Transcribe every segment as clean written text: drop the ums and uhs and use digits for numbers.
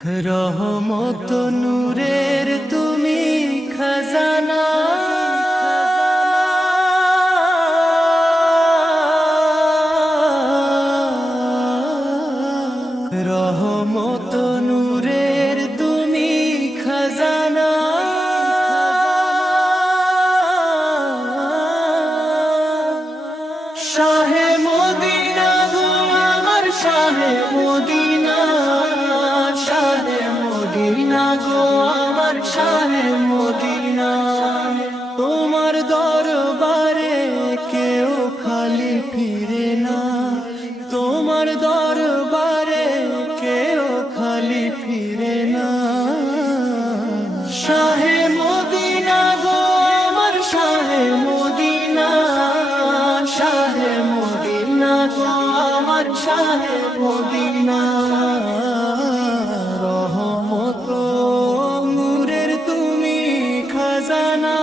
রহমত নূরের তুমি খাজানা, রহমত নূরের তুমি খাজানা, শাহে মদিনা গো আমার শাহে মদিনা, শাহে মদিনা গো আমার শাহে মদিনা। তোমার দরবারে কেউ খালি ফিরে না, তোমার দরবারে কেউ খালি ফিরে না। শাহে মদিনা গো আমার শাহে মদিনা, শাহে মদিনা গো আমার শাহে মদিনা। রহমত নূরের তুমি খাজানা,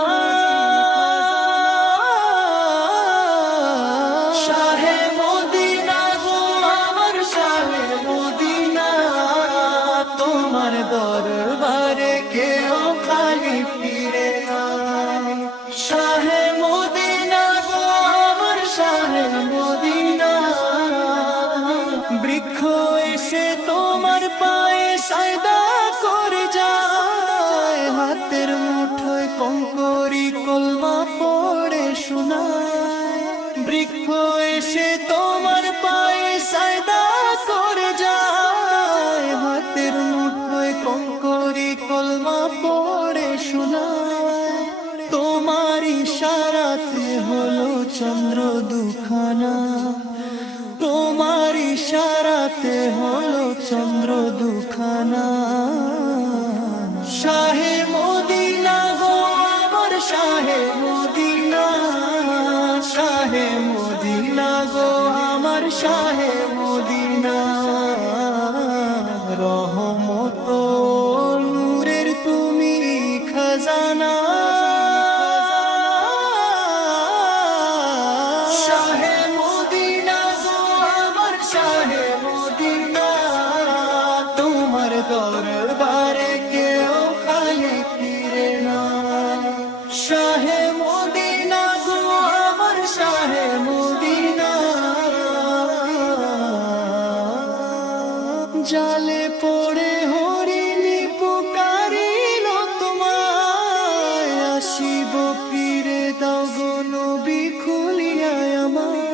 শাহে মদিনা গো আমার শাহে মদিনা। তোমার দরবারে কেউ খালি ফিরে না, শাহে মদিনা গো আমার শাহে মদিনা। বৃক্ষ এসে তোমার পায়ে সাজদা করে যায়, হাতের মুঠোয় কঙ্করি কলমা পড়ে শোনায়। বৃক্ষ এসে তোমার পায়ে সাজদা করে যায়, হাতের মুঠোয় কঙ্করি কলমা পড়ে শোনায়। তোমার ইশারাতে হলো চন্দ্র দুখানা, তোমার ইশারাতে হলো চন্দ্র দুখানা। শাহে মদিনা গো আমার শাহে মদিনা, শাহে মদিনা গো আমার শাহে মদিনা। রহমত নূরের তুমি খাজানা, শাহে মদিনা গো আমার শাহে মদিনা। তোমার দরবারে কেউ খালি ফিরে না, শাহে মদিনা গো আমার শাহে মদিনা। জালে পড়ে হরিণী পুকারিল তোমায়, আসিব ফিরে দাও গো নবী খুলিয়া আমায়।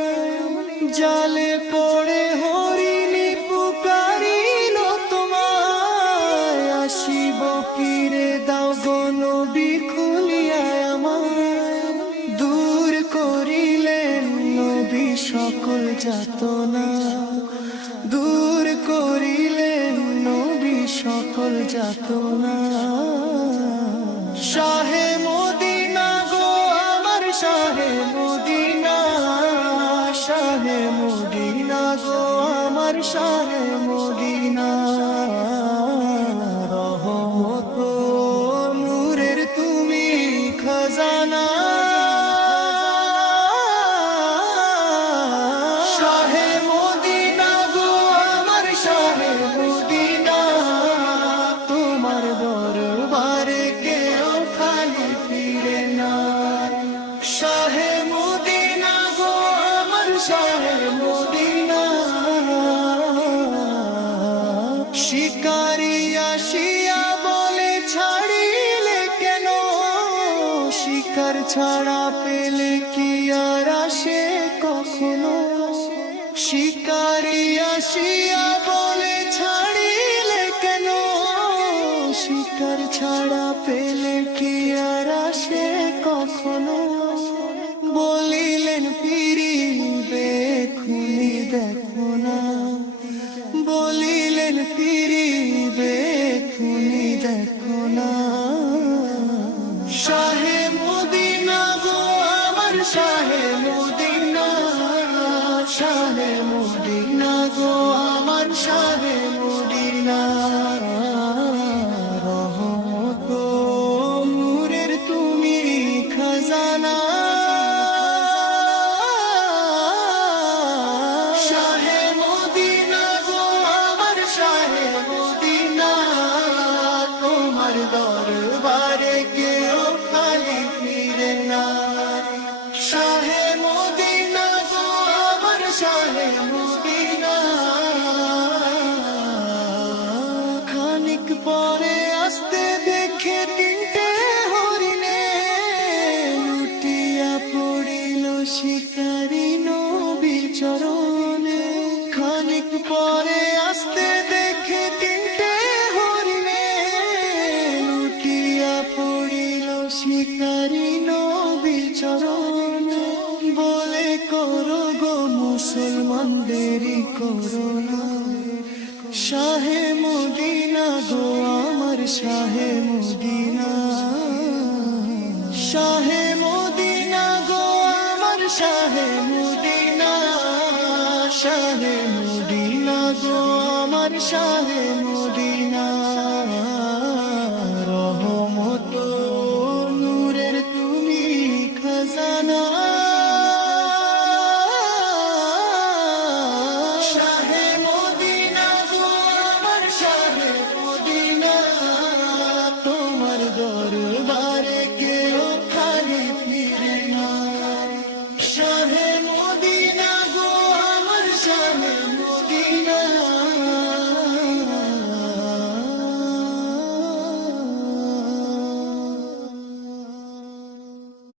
জালে পড়ে হরিণী পুকারিল তোমায়, আসিব ফিরে দাও গো নবী খুলিয়া আমায়। দূর করিলেন নবী সকল যাতনা, দূর করিলেন নবী সকল যাতনা। শাহে মদিনা গো আমার শাহে মদিনা, শাহে মদিনা গো আমার শাহে মদিনা। রহমত নূরের তুমি খাজানা, শাহে মদিনা গো আমার শাহে মদিনা। তোমার দরবারে কেউ খালি ফিরে না, শাহে মদিনা গো আমার শাহে মদিনা। শিকারি আসিয়া বলে ছাড়িলে কেন, শিকার ছাড়া পেলে কি আর আসে কখনো। শিকারি আসিয়া বলে ছাড়িলে কেন, শিকার ছাড়া পেলে কি আর আসে কখনো। বলিলেন ফিরিবে খুনি দেখো না, বলিলেন ফিরিবে খুনি দেখো না। শাহে মদিনা গো আমার শাহে মদিনা, শাহে মদিনা গো আমার শাহে মদিনা। রহমত নূরের তুমি খাজানা, শাহে মদিনা, শাহে মদিনা গো আমার শাহে মদিনা, শাহে মদিনা গো আমার শাহে মদিনা।